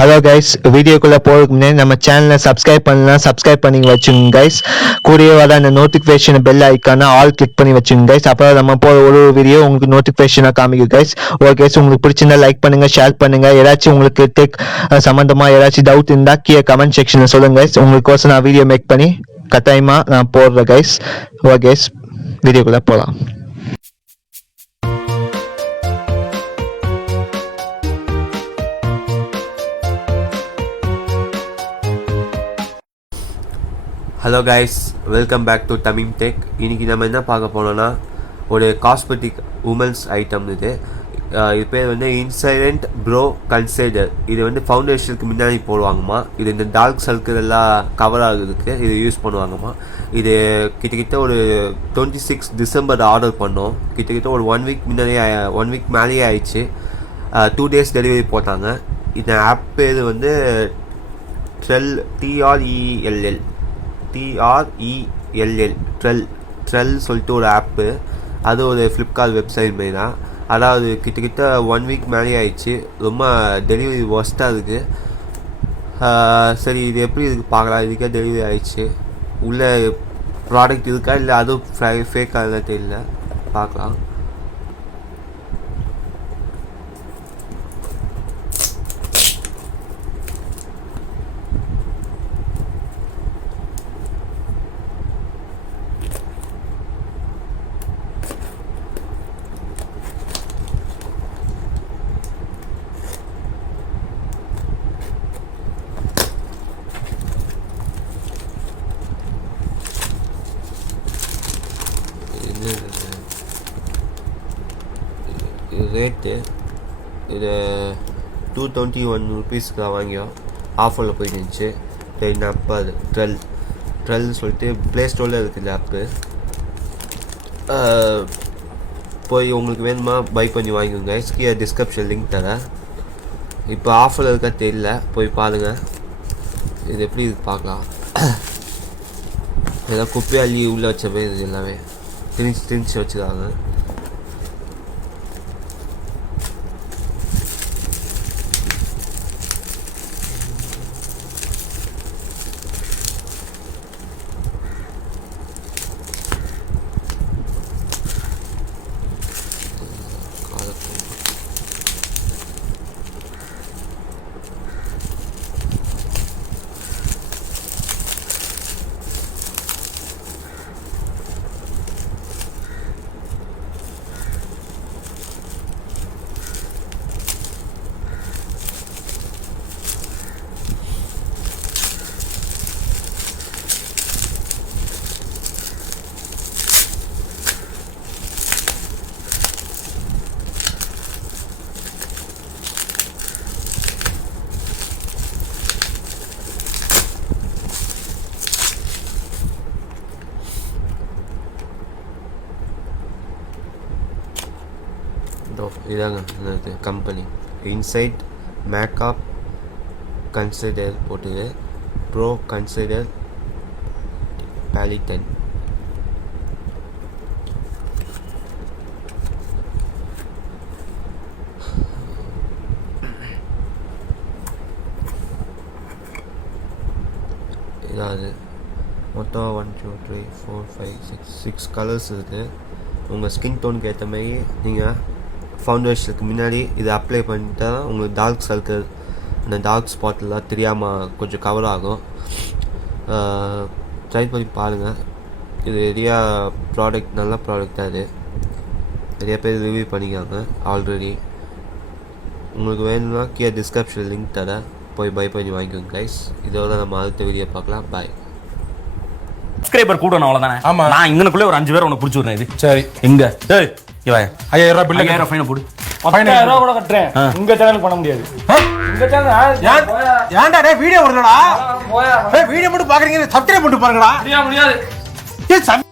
Hello guys, வீடியோக்குள்ளே போகிறதுக்கு முன்னாடி நம்ம சேனலை சப்ஸ்கிரைப் பண்ணலாம், சப்ஸ்கிரைப் பண்ணி வச்சுங்க கைஸ். கூடவே வர அந்த நோட்டிஃபிகேஷன் பெல் ஐக்கான ஆல் கிளிக் பண்ணி வச்சுங்க கைஸ். அப்போ நம்ம போகிற ஒரு வீடியோ உங்களுக்கு நோட்டிஃபிகேஷனாக காமிக்கும் கைஸ். ஓகே கைஸ், உங்களுக்கு பிடிச்சிருந்தா லைக் பண்ணுங்கள், ஷேர் பண்ணுங்கள். ஏதாச்சும் உங்களுக்கு டெக் சம்மந்தமாக ஏதாச்சும் டவுட் இருந்தால் கீழே கமெண்ட் செக்ஷனில் சொல்லுங்கள் கைஸ். உங்களுக்கோசம் நான் வீடியோ மேக் பண்ணி கட்டாயமாக நான் போடுறேன் கைஸ். ஓகே கைஸ், வீடியோக்குள்ளே போகலாம். Hello guys, welcome back to Tamim tech. இன்றைக்கி நம்ம என்ன பார்க்க போனோன்னா, ஒரு காஸ்மெட்டிக் உமன்ஸ் ஐட்டம் இது பேர் வந்து இன்சைடென்ட் ப்ரோ கன்சைடர். இது வந்து ஃபவுண்டேஷனுக்கு முன்னாடி போடுவாங்கம்மா. இது இந்த டார்க் சர்க்கிள் எல்லாம் கவர் ஆகுறதுக்கு இது யூஸ் பண்ணுவாங்கம்மா. இது கிட்டத்தட்ட ஒரு 26 டிசம்பர் ஆர்டர் பண்ணோம். கிட்டத்தட்ட ஒரு 1 வீக் மேலேயே ஆயிடுச்சு. 2 days டெலிவரி போட்டாங்க. இந்த ஆப் பேர் வந்து TRELL ட்ரெல் சொல்லிட்டு ஒரு ஆப்பு. அது ஒரு ஃப்ளிப்கார்ட் வெப்சைட் மாரி தான். அதாவது கிட்டத்தட்ட 1 வீக் மேலே ஆயிடுச்சு. ரொம்ப டெலிவரி ஒர்ஸ்ட்டாக இருக்குது. சரி, இது எப்படி இருக்குது பார்க்கலாம். இதுக்கே டெலிவரி ஆயிடுச்சு. உள்ளே ப்ராடக்ட் இருக்கா இல்லை அதுவும் ஃபேக்காக தெரியல, பார்க்கலாம். ரேட்டு இது 221 ருபீஸ்க்கு வாங்கியோம். ஆஃபரில் போயிட்டு இருந்துச்சு. இந்த ஆப்பு அது ட்ரெல் சொல்லிட்டு ப்ளே ஸ்டோரில் இருக்குது ஆப்பு. போய் உங்களுக்கு வேணுமா பை பண்ணி வாங்கிக்கோங்க. கீழே டிஸ்கிரிப்ஷன் லிங்க் தரேன். இப்போ ஆஃபரில் இருக்கா தெரியல, போய் பாருங்கள். இது எப்படி இது பார்க்கலாம். ஏதாவது குப்பை அள்ளி உள்ளே வச்ச போய் இது எல்லாமே திணிச்சு வச்சுருக்காங்க. இதாங்க இது கம்பெனி இன்சைட் மேக்கப் கன்சிடர் போட்டுது. ப்ரோ கன்சிடர் பேலிட்டன். இதாவது மொத்தம் 1 2 3 4 5 6 கலர்ஸ் இருக்குது. உங்கள் ஸ்கின் டோனுக்கு ஏற்ற மாதிரி நீங்கள் ஃபவுண்டேஷனுக்கு முன்னாடி இதை அப்ளை பண்ணிட்டா உங்களுக்கு டார்க் சர்க்கிள், அந்த டார்க் ஸ்பாட்லாம் தெரியாமல் கொஞ்சம் கவர் ஆகும். ட்ரை பண்ணி பாருங்கள். இது நிறையா ப்ராடக்ட், நல்ல ப்ராடக்ட். அது நிறைய பேர் ரிவ்யூ பண்ணிக்காங்க ஆல்ரெடி. உங்களுக்கு வேணும்னா கீழே டிஸ்கிரிப்ஷன் லிங்க் தரேன், போய் பை பண்ணி வாங்கிக்கோங்க கைஸ். இதோட நம்ம அடுத்த வீடியோ பார்க்கலாம். பாய். சப்ஸ்கிரைபர் கூட அவ்வளவுதானே. ஆமா, நான் இங்கனக்குள்ளே ஒரு 5 பேர் உனக்கு பிடிச்சி விடுறேன். இது சரி. எங்க டேய் இவன் 5000 ரூபாய் பில், 5000 ஃபைன் போடு. 10000 ரூபாய் கூட கட்டறேன். உங்க சேனலுக்கு பண்ண முடியாது. உங்க சேனல் ஏன்டா டேய் வீடியோ வரலடா. போயா டேய் வீடியோ மட்டும் பாக்குறீங்க, சப்ஸ்கிரைப் பண்ணிட்டு பாருங்கடா. முடியாது.